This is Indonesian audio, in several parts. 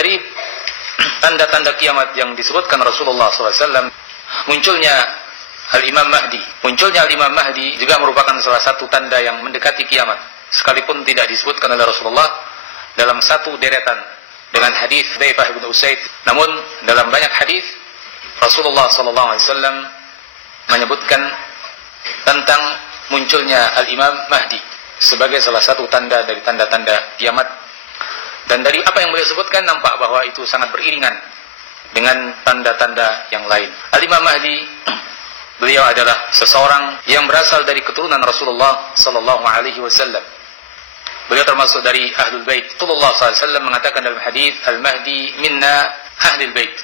dari tanda-tanda kiamat yang disebutkan Rasulullah SAW, munculnya Al-Imam Mahdi. Munculnya Al-Imam Mahdi juga merupakan salah satu tanda yang mendekati kiamat, sekalipun tidak disebutkan oleh Rasulullah dalam satu deretan dengan hadis Hudzaifah bin Usaid. Namun dalam banyak hadis Rasulullah SAW menyebutkan tentang munculnya Al-Imam Mahdi sebagai salah satu tanda dari tanda-tanda kiamat. Dan dari apa yang beliau sebutkan nampak bahwa itu sangat beriringan dengan tanda-tanda yang lain. Al-Imam Mahdi, beliau adalah seseorang yang berasal dari keturunan Rasulullah sallallahu alaihi wasallam. Beliau termasuk dari Ahlul Bait. Rasulullah sallallahu alaihi wasallam mengatakan dalam hadis, Al-Mahdi minna Ahlul Bait,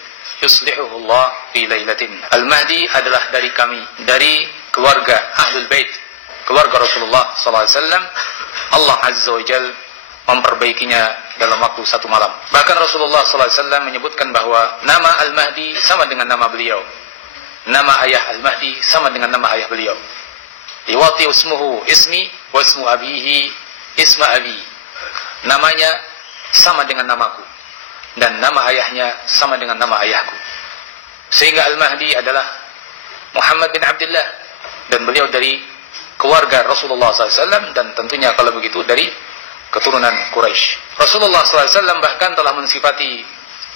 yuslihuhullah fi lailatin. Al-Mahdi adalah dari kami, dari keluarga Ahlul Bait, keluarga Rasulullah sallallahu alaihi wasallam. Allah azza wa jalla memperbaikinya dalam waktu satu malam. Bahkan Rasulullah SAW menyebutkan bahwa nama Al-Mahdi sama dengan nama beliau. Nama ayah Al-Mahdi sama dengan nama ayah beliau. Iwati ismuhu ismi wa ismu abihi isma abi. Namanya sama dengan namaku dan nama ayahnya sama dengan nama ayahku. Sehingga Al-Mahdi adalah Muhammad bin Abdullah dan beliau dari keluarga Rasulullah SAW dan tentunya kalau begitu dari keturunan Quraisy. Rasulullah SAW bahkan telah mensifati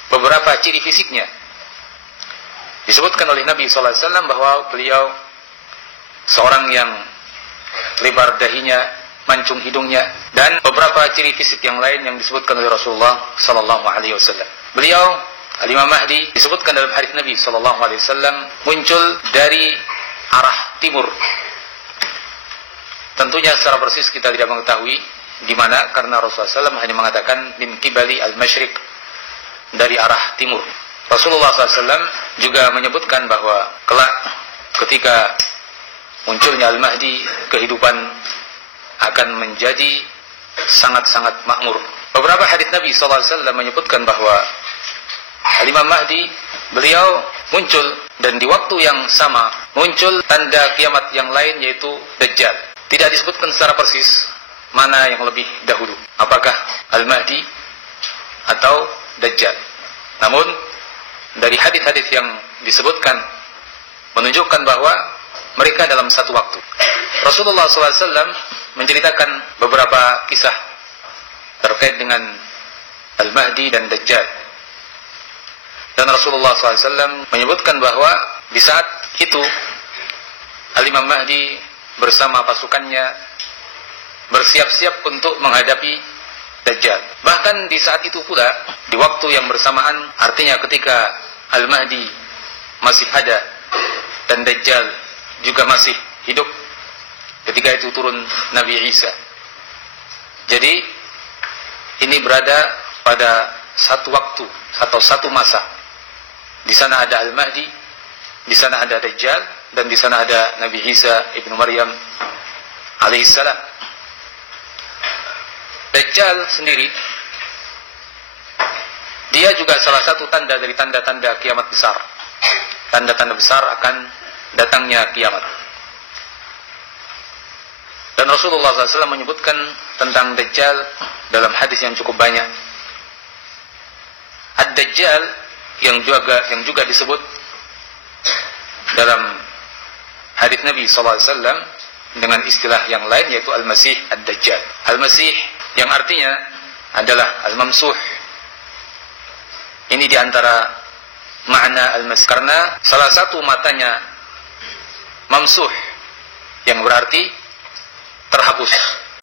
beberapa ciri fisiknya. Disebutkan oleh Nabi SAW bahwa beliau seorang yang lebar dahinya, mancung hidungnya, dan beberapa ciri fisik yang lain yang disebutkan oleh Rasulullah SAW. Beliau, Al-Imam Mahdi, disebutkan dalam hadis Nabi SAW muncul dari arah timur. Tentunya secara persis kita tidak mengetahui di mana, karena Rasulullah SAW hanya mengatakan min qibali al-masyriq, dari arah timur. Rasulullah SAW juga menyebutkan bahwa kelak ketika munculnya Al-Mahdi, kehidupan akan menjadi sangat-sangat makmur. Beberapa hadis Nabi SAW menyebutkan bahwa Al-Imam Mahdi, beliau muncul dan di waktu yang sama muncul tanda kiamat yang lain, yaitu Dajjal. Tidak disebutkan secara persis mana yang lebih dahulu, apakah Al-Mahdi atau Dajjal. Namun dari hadis-hadis yang disebutkan menunjukkan bahwa mereka dalam satu waktu. Rasulullah SAW menceritakan beberapa kisah terkait dengan Al-Mahdi dan Dajjal. Dan Rasulullah SAW menyebutkan bahwa di saat itu Al-Imam Mahdi bersama pasukannya bersiap-siap untuk menghadapi Dajjal. Bahkan di saat itu pula, di waktu yang bersamaan, artinya ketika Al-Mahdi masih ada dan Dajjal juga masih hidup, ketika itu turun Nabi Isa. Jadi ini berada pada satu waktu atau satu masa. Di sana ada Al-Mahdi, di sana ada Dajjal, dan di sana ada Nabi Isa ibnu Maryam alaihissalam. Dajjal sendiri, dia juga salah satu tanda dari tanda-tanda kiamat besar. Tanda-tanda besar akan datangnya kiamat. Dan Rasulullah SAW menyebutkan tentang Dajjal dalam hadis yang cukup banyak. Ad-Dajjal yang juga disebut dalam hadis Nabi SAW dengan istilah yang lain, yaitu Al-Masih Ad-Dajjal. Al-Masih yang artinya adalah Al-Mamsuh. Ini diantara makna Al-Masih, karena salah satu matanya mamsuh, yang berarti terhapus.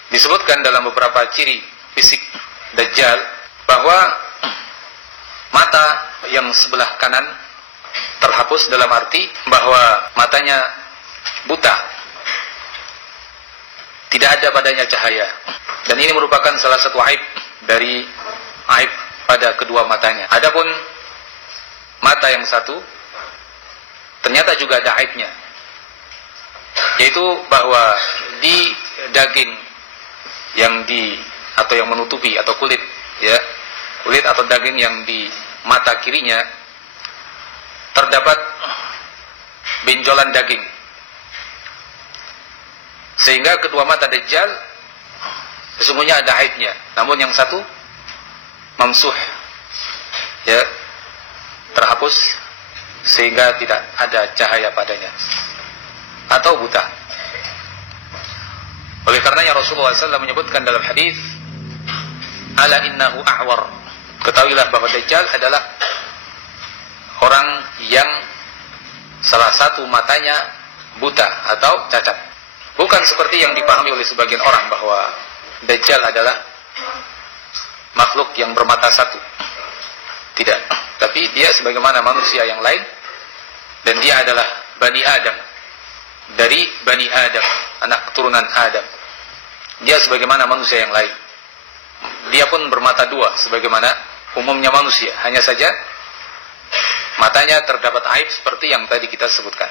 Disebutkan dalam beberapa ciri fisik Dajjal bahwa mata yang sebelah kanan terhapus, dalam arti bahwa matanya buta, tidak ada padanya cahaya. Dan ini merupakan salah satu aib dari aib pada kedua matanya. Adapun mata yang satu ternyata juga ada aibnya, yaitu bahwa di daging yang yang menutupi atau kulit atau daging yang di mata kirinya terdapat benjolan daging, sehingga kedua mata Dajjal sesungguhnya ada aibnya. Namun yang satu mamsuh, ya terhapus sehingga tidak ada cahaya padanya atau buta. Oleh karenanya Rasulullah SAW menyebutkan dalam hadis, ala innahu a'war, ketahuilah bahwa Dajjal adalah orang yang salah satu matanya buta atau cacat. Bukan seperti yang dipahami oleh sebagian orang bahwa Dajjal adalah makhluk yang bermata satu. Tidak, tapi dia sebagaimana manusia yang lain, dan dia adalah Bani Adam, dari Bani Adam, anak keturunan Adam. Dia sebagaimana manusia yang lain. Dia pun bermata dua sebagaimana umumnya manusia, hanya saja matanya terdapat aib seperti yang tadi kita sebutkan.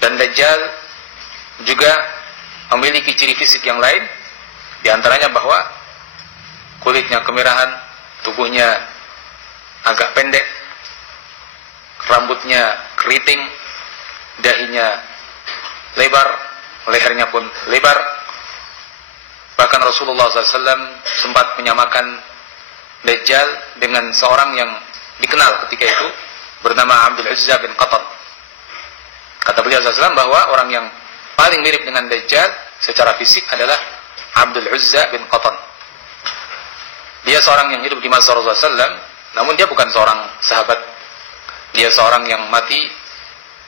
Dan Dajjal juga memiliki ciri fisik yang lain, di antaranya bahwa kulitnya kemerahan, tubuhnya agak pendek, rambutnya keriting, dahinya lebar, lehernya pun lebar. Bahkan Rasulullah SAW sempat menyamakan Dajjal dengan seorang yang dikenal ketika itu bernama Abdul Uzza bin Qatan. Kata beliau SAW bahwa orang yang paling mirip dengan Dajjal secara fisik adalah Abdul Uzza bin Qatan. Dia seorang yang hidup di masa Rasulullah SAW, namun dia bukan seorang sahabat. Dia seorang yang mati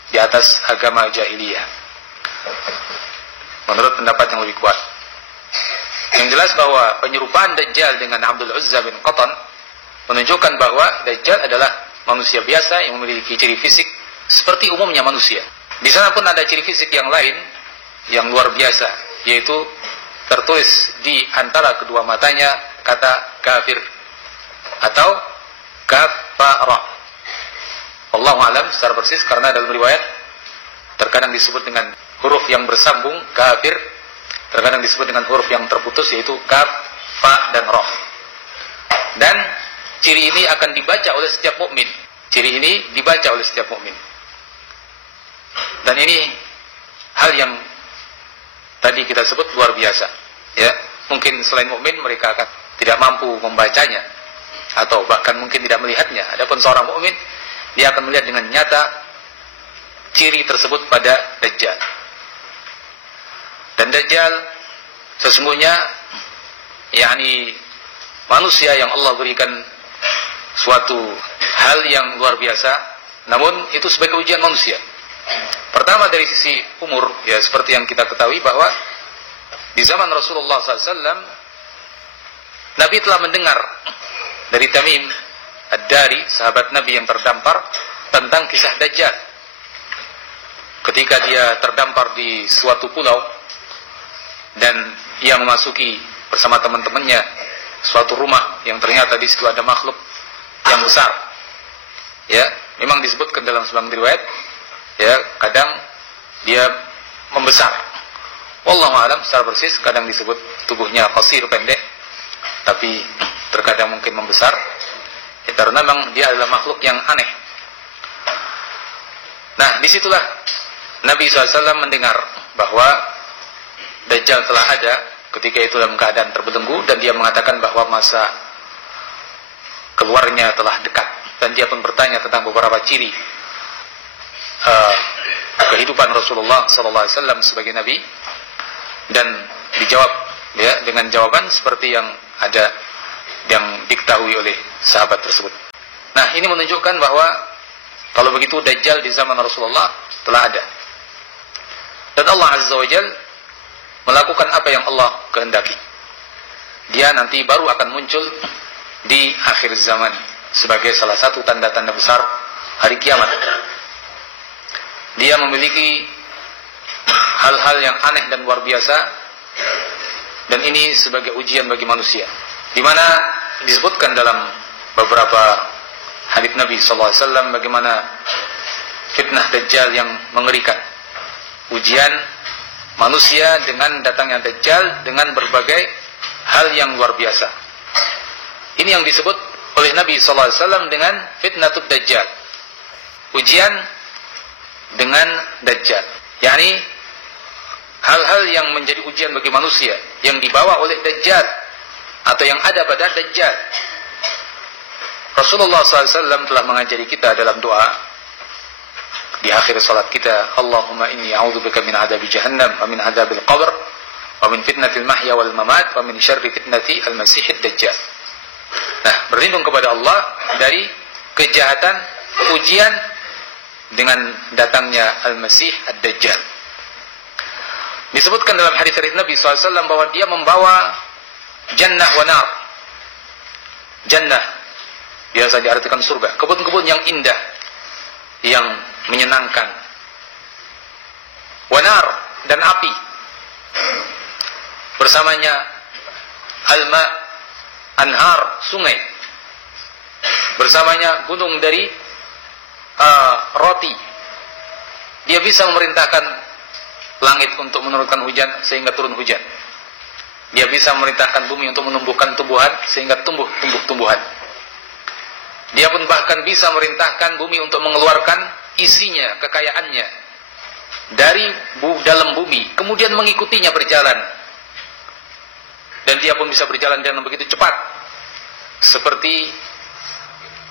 di atas agama jahiliyah, menurut pendapat yang lebih kuat. Yang jelas bahwa penyerupaan Dajjal dengan Abdul Uzza bin Qatan menunjukkan bahwa Dajjal adalah manusia biasa yang memiliki ciri fisik seperti umumnya manusia. Di sana pun ada ciri fisik yang lain yang luar biasa, yaitu tertulis di antara kedua matanya kata kafir atau kafara. Wallahu a'lam secara persis, karena dalam riwayat terkadang disebut dengan huruf yang bersambung kafir, terkadang disebut dengan huruf yang terputus, yaitu kaf, fa, dan roh. Dan ciri ini akan dibaca oleh setiap mukmin. Ciri ini dibaca oleh setiap mukmin. Dan ini hal yang tadi kita sebut luar biasa. Ya, mungkin selain mukmin mereka akan tidak mampu membacanya atau bahkan mungkin tidak melihatnya. Adapun seorang mukmin, dia akan melihat dengan nyata ciri tersebut pada Dajjal. Dan Dajjal sesungguhnya yakni manusia yang Allah berikan suatu hal yang luar biasa, namun itu sebagai ujian manusia. Pertama dari sisi umur, ya seperti yang kita ketahui bahwa di zaman Rasulullah SAW, Nabi telah mendengar dari Tamim Ad-Dari, sahabat Nabi yang terdampar, tentang kisah Dajjal. Ketika dia terdampar di suatu pulau dan ia memasuki bersama teman-temannya suatu rumah yang ternyata di situ ada makhluk yang besar. Ya, memang disebutkan dalam sebuah riwayat, ya kadang dia membesar. Wallahu a'lam secara persis, kadang disebut tubuhnya qasir, pendek, tapi terkadang mungkin membesar. Ya, karena memang dia adalah makhluk yang aneh. Nah, disitulah Nabi SAW mendengar bahwa Dajjal telah ada ketika itu dalam keadaan terbelenggu, dan dia mengatakan bahwa masa keluarnya telah dekat. Dan dia pun bertanya tentang beberapa ciri kehidupan Rasulullah SAW sebagai Nabi, dan dijawab ya dengan jawaban seperti yang ada yang diketahui oleh sahabat tersebut. Nah, ini menunjukkan bahwa kalau begitu Dajjal di zaman Rasulullah telah ada, dan Allah Azza wa Jalla melakukan apa yang Allah kehendaki. Dia nanti baru akan muncul di akhir zaman sebagai salah satu tanda-tanda besar hari kiamat. Dia memiliki hal-hal yang aneh dan luar biasa, dan ini sebagai ujian bagi manusia, di mana disebutkan dalam beberapa hadits Nabi SAW bagaimana fitnah Dajjal yang mengerikan. Ujian manusia dengan datangnya Dajjal dengan berbagai hal yang luar biasa. Ini yang disebut oleh Nabi SAW dengan fitnatud Dajjal, ujian dengan Dajjal, yakni hal-hal yang menjadi ujian bagi manusia yang dibawa oleh Dajjal atau yang ada pada Dajjal. Rasulullah SAW telah mengajari kita dalam doa di akhir salat kita, Allahumma inni a'udzubika min adzabi jahannam wa min adzabil qabr wa min fitnatil mahya wal mamat wa min syarri fitnati al-masihid dajjal. Nah, berlindung kepada Allah dari kejahatan ujian dengan datangnya al-masih ad-dajjal. Disebutkan dalam hadis-hadis Nabi SAW bahwa dia membawa jannah wa nar. Jannah biasa diartikan surga, kebun-kebun yang indah, yang menyenangkan. Wa nar, dan api. Bersamanya alma, anhar, sungai. Bersamanya gunung dari roti. Dia bisa memerintahkan langit untuk menurunkan hujan sehingga turun hujan. Dia bisa memerintahkan bumi untuk menumbuhkan tumbuhan sehingga tumbuh tumbuhan. Dia pun bahkan bisa memerintahkan bumi untuk mengeluarkan isinya, kekayaannya dari dalam bumi, kemudian mengikutinya berjalan. Dan dia pun bisa berjalan dengan begitu cepat, seperti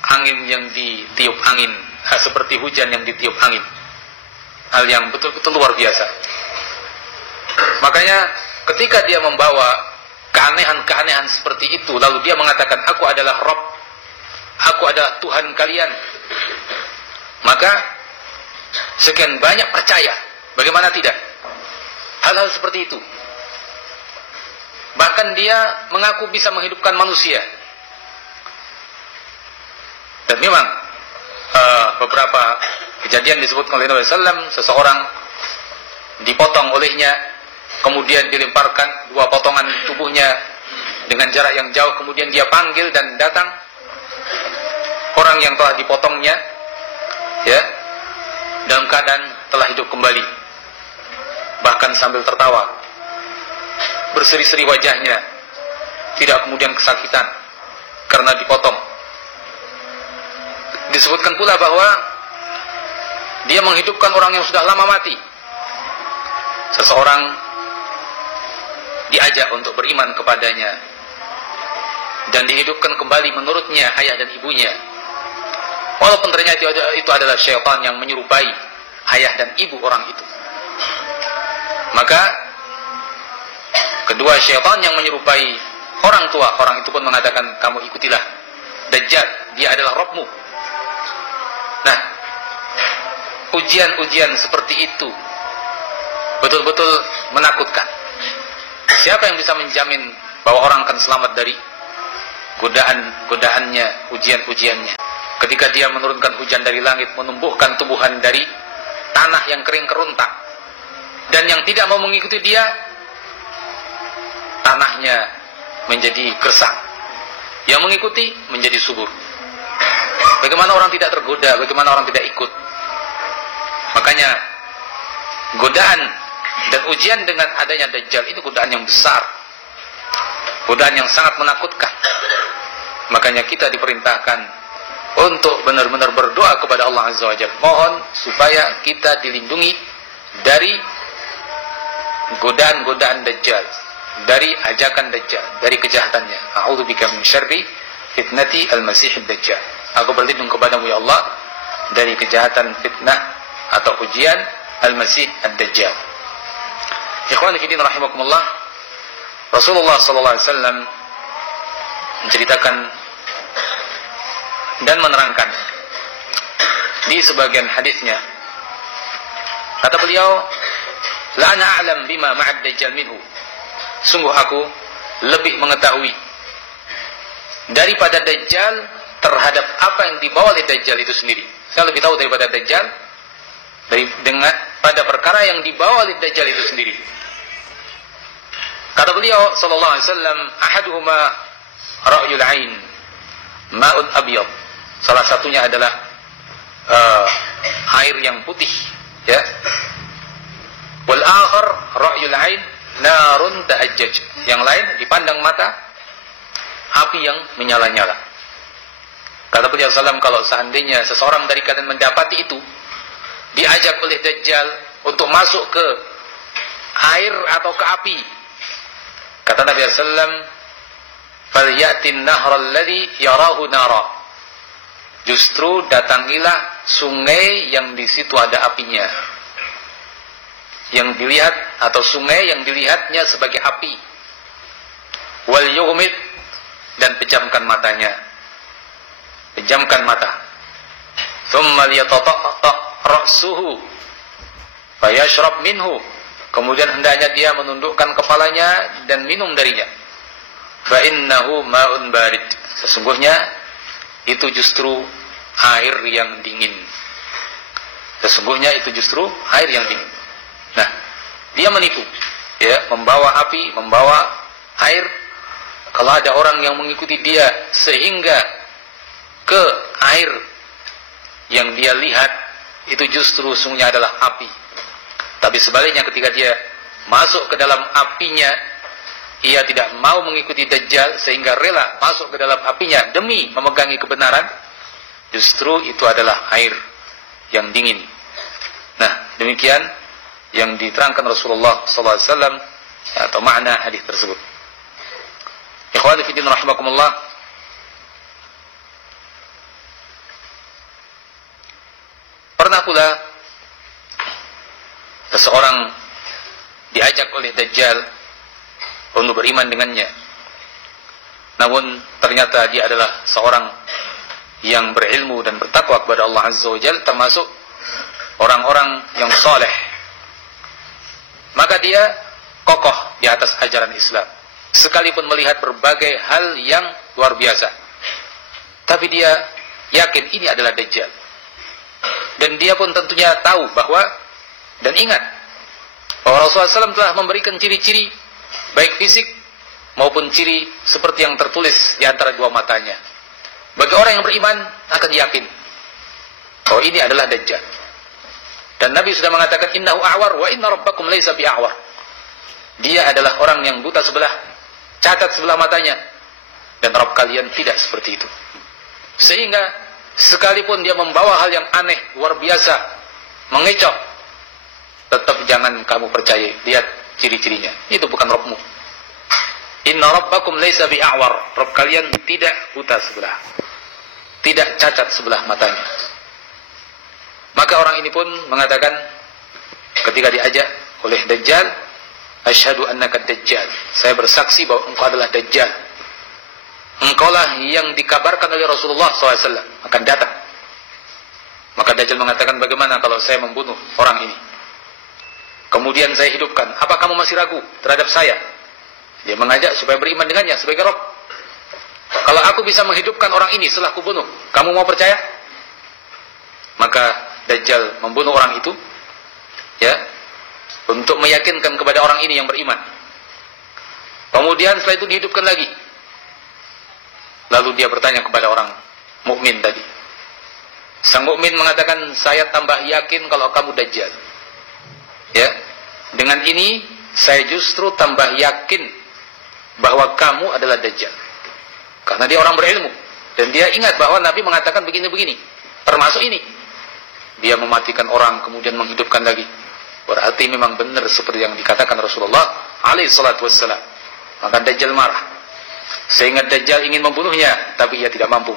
angin yang ditiup angin, seperti hujan yang ditiup angin. Hal yang betul-betul luar biasa. Makanya ketika dia membawa keanehan-keanehan seperti itu, lalu dia mengatakan, aku adalah Rabb, aku adalah Tuhan kalian, maka sekian banyak percaya. Bagaimana tidak? Hal-hal seperti itu. Bahkan dia mengaku bisa menghidupkan manusia. Dan memang beberapa kejadian disebutkan oleh Nabi SAW, seseorang dipotong olehnya, kemudian dilemparkan dua potongan tubuhnya dengan jarak yang jauh, kemudian dia panggil dan datang orang yang telah dipotongnya, ya, dalam keadaan telah hidup kembali, bahkan sambil tertawa, berseri-seri wajahnya, tidak kemudian kesakitan karena dipotong. Disebutkan pula bahwa dia menghidupkan orang yang sudah lama mati. Seseorang diajak untuk beriman kepadanya dan dihidupkan kembali menurutnya ayah dan ibunya, walaupun ternyata itu adalah syaitan yang menyerupai ayah dan ibu orang itu. Maka kedua syaitan yang menyerupai orang tua orang itu pun mengatakan, kamu ikutilah Dajjal, dia adalah Rabbmu. Nah, ujian-ujian seperti itu betul-betul menakutkan. Siapa yang bisa menjamin bahwa orang akan selamat dari godaan-godaannya, ujian-ujiannya? Ketika dia menurunkan hujan dari langit, menumbuhkan tumbuhan dari tanah yang kering keruntang, dan yang tidak mau mengikuti dia, tanahnya menjadi gersang. Yang mengikuti menjadi subur. Bagaimana orang tidak tergoda? Bagaimana orang tidak ikut? Makanya godaan dan ujian dengan adanya Dajjal itu godaan yang besar, godaan yang sangat menakutkan. Makanya kita diperintahkan untuk benar-benar berdoa kepada Allah Azza wa Jalla, mohon supaya kita dilindungi dari godaan-godaan Dajjal, dari ajakan Dajjal, dari kejahatannya. A'udzubika min syarri fitnati al-masih ad-dajjal. Aku berlindung kepadamu ya Allah dari kejahatan fitnah atau ujian al-masih ad-dajjal. Ikhwan fillah rahimakumullah, Rasulullah sallallahu alaihi wasallam menceritakan dan menerangkan di sebagian hadisnya, kata beliau, la ana a'lam bima ma'ad dajjal minhu, sungguh aku lebih mengetahui daripada Dajjal terhadap apa yang dibawa oleh Dajjal itu sendiri. Saya lebih tahu daripada Dajjal pada perkara yang dibawa oleh Dajjal itu sendiri. Kata beliau sallallahu alaihi wasallam, ahaduhuma ra'yul ain ma'un abyad. Salah satunya adalah air yang putih, ya. Wal akhar ra'yul ain narun ta'ajjaj. Yang lain dipandang mata api yang menyala-nyala. Kata beliau sallam, kalau seandainya seseorang dari kalian mendapati itu, diajak oleh Dajjal untuk masuk ke air atau ke api, kata Nabi sallam, falyatin nahra alladhi yarahu nara, justru datangilah sungai yang di situ ada apinya, yang dilihat, atau sungai yang dilihatnya sebagai api. Wal yughmid, dan pejamkan matanya, pejamkan mata. Thumma liyatata' ra'suhu fayashrab minhu, kemudian hendaknya dia menundukkan kepalanya dan minum darinya. Fa innahu ma'un barid, sesungguhnya itu justru air yang dingin. Sesungguhnya itu justru air yang dingin. Nah, dia menipu, ya, membawa api, membawa air. Kalau ada orang yang mengikuti dia sehingga ke air yang dia lihat, itu justru sungguhnya adalah api. Tapi sebaliknya, ketika dia masuk ke dalam apinya, ia tidak mau mengikuti Dajjal sehingga rela masuk ke dalam apinya demi memegangi kebenaran, justru itu adalah air yang dingin. Nah, demikian yang diterangkan Rasulullah SAW atau makna hadis tersebut. Ikhwani fi din rahimakumullah, pernah pula seseorang diajak oleh Dajjal untuk beriman dengannya. Namun ternyata dia adalah seorang yang berilmu dan bertakwa kepada Allah Azza wa Jalla, termasuk orang-orang yang soleh. Maka dia kokoh di atas ajaran Islam, sekalipun melihat berbagai hal yang luar biasa. Tapi dia yakin ini adalah Dajjal. Dan dia pun tentunya tahu bahwa, dan ingat bahwa Rasulullah SAW telah memberikan ciri-ciri baik fisik maupun ciri seperti yang tertulis di antara dua matanya. Bagi orang yang beriman akan yakin bahwa ini adalah Dajjal. Dan Nabi sudah mengatakan, innahu a'war wa inna rabbakum laysa bi'a'war. Dia adalah orang yang buta sebelah, cacat sebelah matanya, dan Rabb kalian tidak seperti itu. Sehingga sekalipun dia membawa hal yang aneh, luar biasa, mengecoh, tetap jangan kamu percaya. Lihat ciri-cirinya, itu bukan Rabbmu. Inna rabbakum laysa bi'a'war. Rabb kalian tidak buta sebelah, tidak cacat sebelah matanya. Maka orang ini pun mengatakan ketika diajak oleh Dajjal, asyhadu annaka Dajjal, saya bersaksi bahwa engkau adalah Dajjal. Engkaulah yang dikabarkan oleh Rasulullah SAW akan datang. Maka Dajjal mengatakan, bagaimana kalau saya membunuh orang ini, kemudian saya hidupkan, apa kamu masih ragu terhadap saya? Dia mengajak supaya beriman dengannya sebagai Rabb. Kalau aku bisa menghidupkan orang ini setelah kubunuh, kamu mau percaya? Maka Dajjal membunuh orang itu, ya, untuk meyakinkan kepada orang ini yang beriman. Kemudian setelah itu dihidupkan lagi. Lalu dia bertanya kepada orang mukmin tadi. Sang mukmin mengatakan, saya tambah yakin kalau kamu Dajjal. Ya, dengan ini saya justru tambah yakin bahwa kamu adalah Dajjal. Karena dia orang berilmu dan dia ingat bahwa Nabi mengatakan begini-begini, termasuk ini. Dia mematikan orang kemudian menghidupkan lagi. Berarti memang benar seperti yang dikatakan Rasulullah alaihi salatu wassalam. Maka Dajjal marah, sehingga Dajjal ingin membunuhnya, tapi ia tidak mampu.